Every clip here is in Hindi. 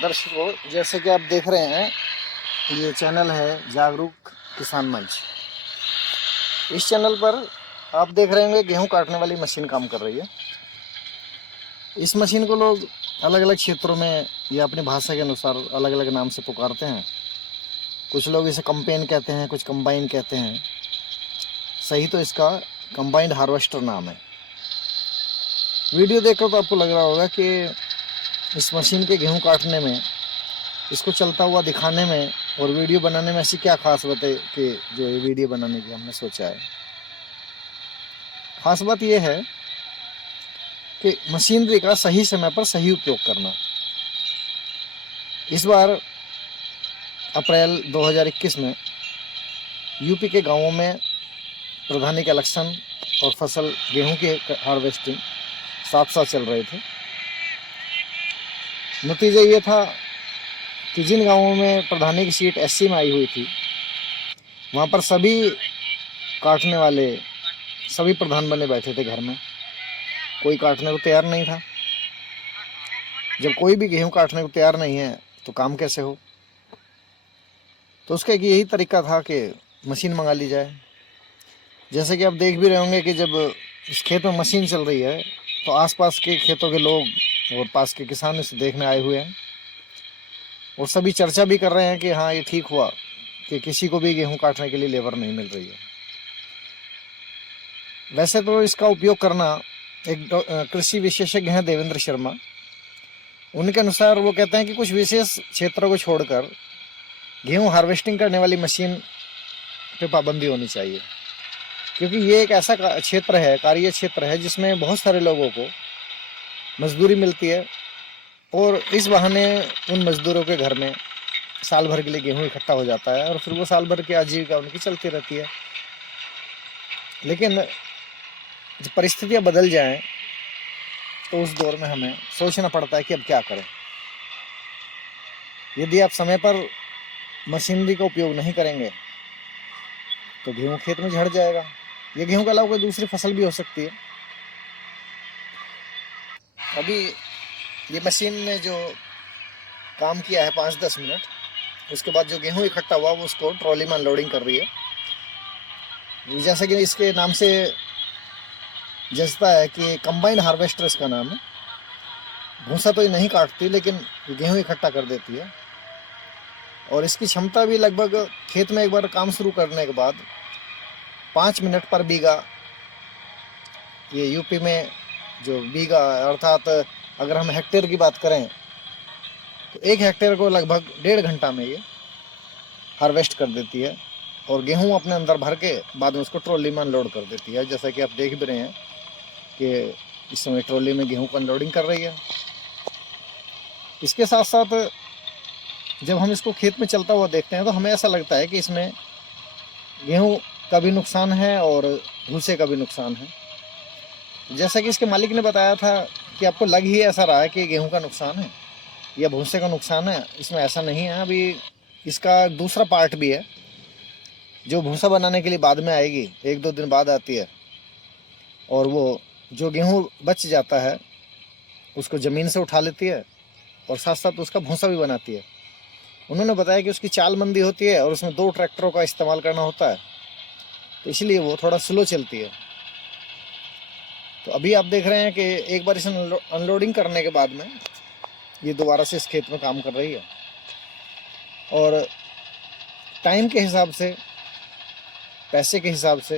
दर्शकों, जैसे कि आप देख रहे हैं, ये चैनल है जागरूक किसान मंच। इस चैनल पर आप देख रहे होंगे गेहूं काटने वाली मशीन काम कर रही है। इस मशीन को लोग अलग अलग क्षेत्रों में या अपनी भाषा के अनुसार अलग अलग नाम से पुकारते हैं। कुछ लोग इसे कंपेन कहते हैं, कुछ कंबाइन कहते हैं। सही तो इसका कंबाइंड हार्वेस्टर नाम है। वीडियो देखकर तो आपको लग रहा होगा कि इस मशीन के गेहूं काटने में, इसको चलता हुआ दिखाने में और वीडियो बनाने में ऐसी क्या खास बात है कि जो ये वीडियो बनाने की हमने सोचा है। खास बात यह है कि मशीनरी का सही समय पर सही उपयोग करना। इस बार अप्रैल 2021 में यूपी के गांवों में प्रधानी के इलेक्शन और फसल गेहूं की हार्वेस्टिंग साथ साथ चल रहे थे। नतीजा ये था कि जिन गांवों में प्रधानी की सीट एससी में आई हुई थी, वहाँ पर सभी काटने वाले सभी प्रधान बने बैठे थे घर में। कोई काटने को तैयार नहीं था। जब कोई भी गेहूं काटने को तैयार नहीं है तो काम कैसे हो। तो उसका एक यही तरीका था कि मशीन मंगा ली जाए। जैसे कि आप देख भी रहे होंगे कि जब इस खेत में मशीन चल रही है तो आसपास के खेतों के लोग और पास के किसान इसे देखने आए हुए हैं और सभी चर्चा भी कर रहे हैं कि हाँ, ये ठीक हुआ कि किसी को भी गेहूं काटने के लिए लेबर नहीं मिल रही है। वैसे तो इसका उपयोग करना, एक कृषि विशेषज्ञ हैं देवेंद्र शर्मा, उनके अनुसार वो कहते हैं कि कुछ विशेष क्षेत्रों को छोड़कर गेहूं हार्वेस्टिंग करने वाली मशीन पे पाबंदी होनी चाहिए, क्योंकि ये एक ऐसा क्षेत्र है, कार्य क्षेत्र है, जिसमें बहुत सारे लोगों को मजदूरी मिलती है और इस बहाने उन मजदूरों के घर में साल भर के लिए गेहूं इकट्ठा हो जाता है और फिर वो साल भर की आजीविका उनकी चलती रहती है। लेकिन जब परिस्थितियां बदल जाएं तो उस दौर में हमें सोचना पड़ता है कि अब क्या करें। यदि आप समय पर मशीनरी का उपयोग नहीं करेंगे तो गेहूं खेत में झड़ जाएगा। ये गेहूं के अलावा कोई दूसरी फसल भी हो सकती है। अभी ये मशीन ने जो काम किया है 5-10 मिनट, उसके बाद जो गेहूं इकट्ठा हुआ वो उसको ट्रॉली में अनलोडिंग कर रही है। जैसा कि इसके नाम से जचता है कि कंबाइंड हार्वेस्टर इसका नाम है। भूसा तो ये नहीं काटती, लेकिन गेहूं इकट्ठा कर देती है। और इसकी क्षमता भी लगभग, खेत में एक बार काम शुरू करने के बाद 5 मिनट पर बीघा, ये यूपी में जो बीघा अर्थात अगर हम हेक्टेयर की बात करें तो 1 हेक्टेयर को लगभग 1.5 घंटा में ये हार्वेस्ट कर देती है और गेहूं अपने अंदर भर के बाद में उसको ट्रॉली में अनलोड कर देती है। जैसा कि आप देख भी रहे हैं कि इस समय ट्रॉली में गेहूं को अनलोडिंग कर रही है। इसके साथ साथ जब हम इसको खेत में चलता हुआ देखते हैं तो हमें ऐसा लगता है कि इसमें गेहूं का भी नुकसान है और भूसे का भी नुकसान है। जैसा कि इसके मालिक ने बताया था कि आपको लग ही ऐसा रहा है कि गेहूं का नुकसान है या भूसे का नुकसान है, इसमें ऐसा नहीं है। अभी इसका दूसरा पार्ट भी है जो भूसा बनाने के लिए बाद में आएगी, 1-2 दिन बाद आती है, और वो जो गेहूं बच जाता है उसको ज़मीन से उठा लेती है और साथ साथ उसका भूसा भी बनाती है। उन्होंने बताया कि उसकी चाल मंदी होती है और उसमें 2 ट्रैक्टरों का इस्तेमाल करना होता है, तो इसलिए वो थोड़ा स्लो चलती है। तो अभी आप देख रहे हैं कि एक बार इसे अनलोडिंग करने के बाद में ये दोबारा से इस खेत में काम कर रही है और टाइम के हिसाब से, पैसे के हिसाब से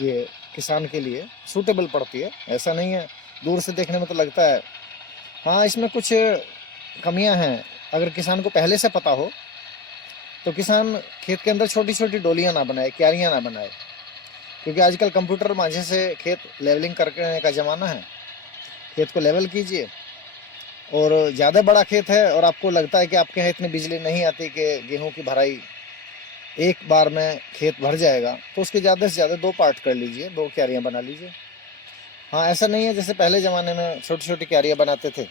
ये किसान के लिए सूटेबल पड़ती है। ऐसा नहीं है, दूर से देखने में तो लगता है हाँ इसमें कुछ कमियां हैं। अगर किसान को पहले से पता हो तो किसान खेत के अंदर छोटी छोटी डोलियां ना बनाए, क्यारियां ना बनाए, क्योंकि आजकल कंप्यूटर माध्यम से खेत लेवलिंग करने का ज़माना है। खेत को लेवल कीजिए, और ज़्यादा बड़ा खेत है और आपको लगता है कि आपके यहाँ इतनी बिजली नहीं आती कि गेहूं की भराई एक बार में खेत भर जाएगा, तो उसके ज़्यादा से ज़्यादा 2 पार्ट कर लीजिए, 2 क्यारियाँ बना लीजिए। हाँ, ऐसा नहीं है जैसे पहले ज़माने में छोटी छोटी क्यारियाँ बनाते थे,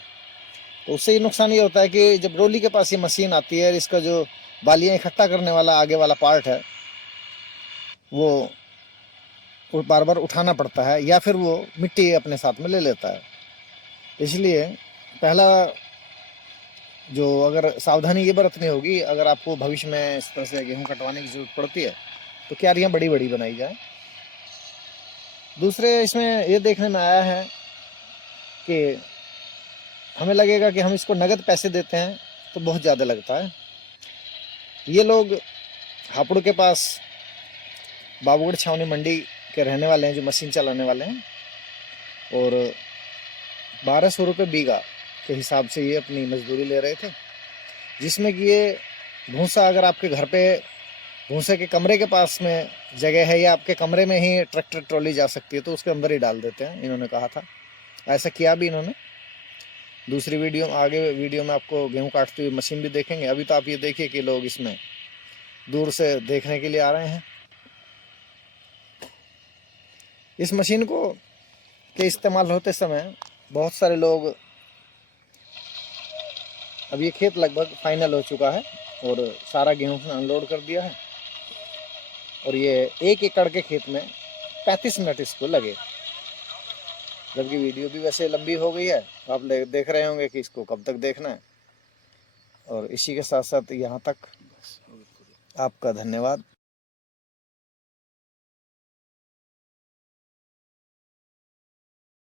तो उससे ये नुकसान ये होता है कि जब रोली के पास ये मशीन आती है, इसका जो बालियाँ इकट्ठा करने वाला आगे वाला पार्ट है वो बार बार उठाना पड़ता है या फिर वो मिट्टी अपने साथ में ले लेता है। इसलिए पहला जो अगर सावधानी ये बरतनी होगी, अगर आपको भविष्य में इस तरह से गेहूँ कटवाने की ज़रूरत पड़ती है तो क्यारियाँ बड़ी बड़ी बनाई जाए। दूसरे इसमें ये देखने में आया है कि हमें लगेगा कि हम इसको नगद पैसे देते हैं तो बहुत ज़्यादा लगता है। ये लोग हापुड़ के पास बाबूगढ़ छावनी मंडी के रहने वाले हैं, जो मशीन चलाने वाले हैं, और 1200 रुपये बीघा के हिसाब से ये अपनी मजदूरी ले रहे थे, जिसमें कि ये भूसा अगर आपके घर पे भूसे के कमरे के पास में जगह है या आपके कमरे में ही ट्रैक्टर ट्रॉली जा सकती है तो उसके अंदर ही डाल देते हैं, इन्होंने कहा था। ऐसा किया भी इन्होंने। दूसरी वीडियो आगे वीडियो में आपको गेहूं काटती हुई मशीन भी देखेंगे। अभी तो आप ये देखिए कि लोग इसमें दूर से देखने के लिए आ रहे हैं। इस मशीन को के इस्तेमाल होते समय बहुत सारे लोग, अब ये खेत लगभग फाइनल हो चुका है और सारा गेहूं उसने अनलोड कर दिया है, और ये 1 एकड़ के खेत में 35 मिनट इसको लगे। जबकि वीडियो भी वैसे लंबी हो गई है, आप देख रहे होंगे कि इसको कब तक देखना है। और इसी के साथ साथ यहाँ तक आपका धन्यवाद।